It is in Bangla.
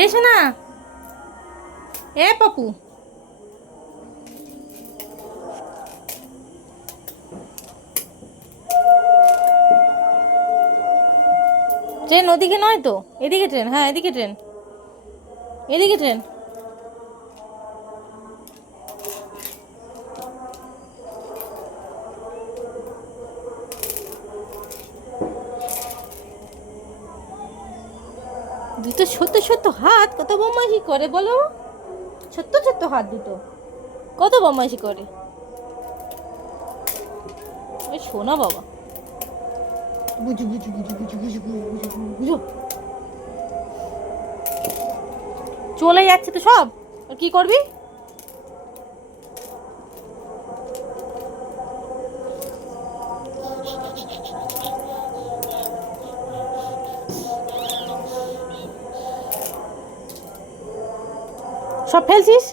এসো না। এ পাপু, ট্রেন ওদিকে নয় তো, এদিকে ট্রেন। হ্যাঁ, এদিকে ট্রেন, এদিকে ট্রেন। দুটো ছোট্ট ছোট্ট হাত কত বদমাইশি করে বলো। ছোট্ট ছোট্ট হাত দুটো কত বদমাইশি করে। ওই শোনা বাবা, বুঝু বুঝু বুঝু বুঝু বুঝু বুঝু বুঝু বুঝু। চলে যাচ্ছে তো সব, আর কি করবি? সব ফেলছিস।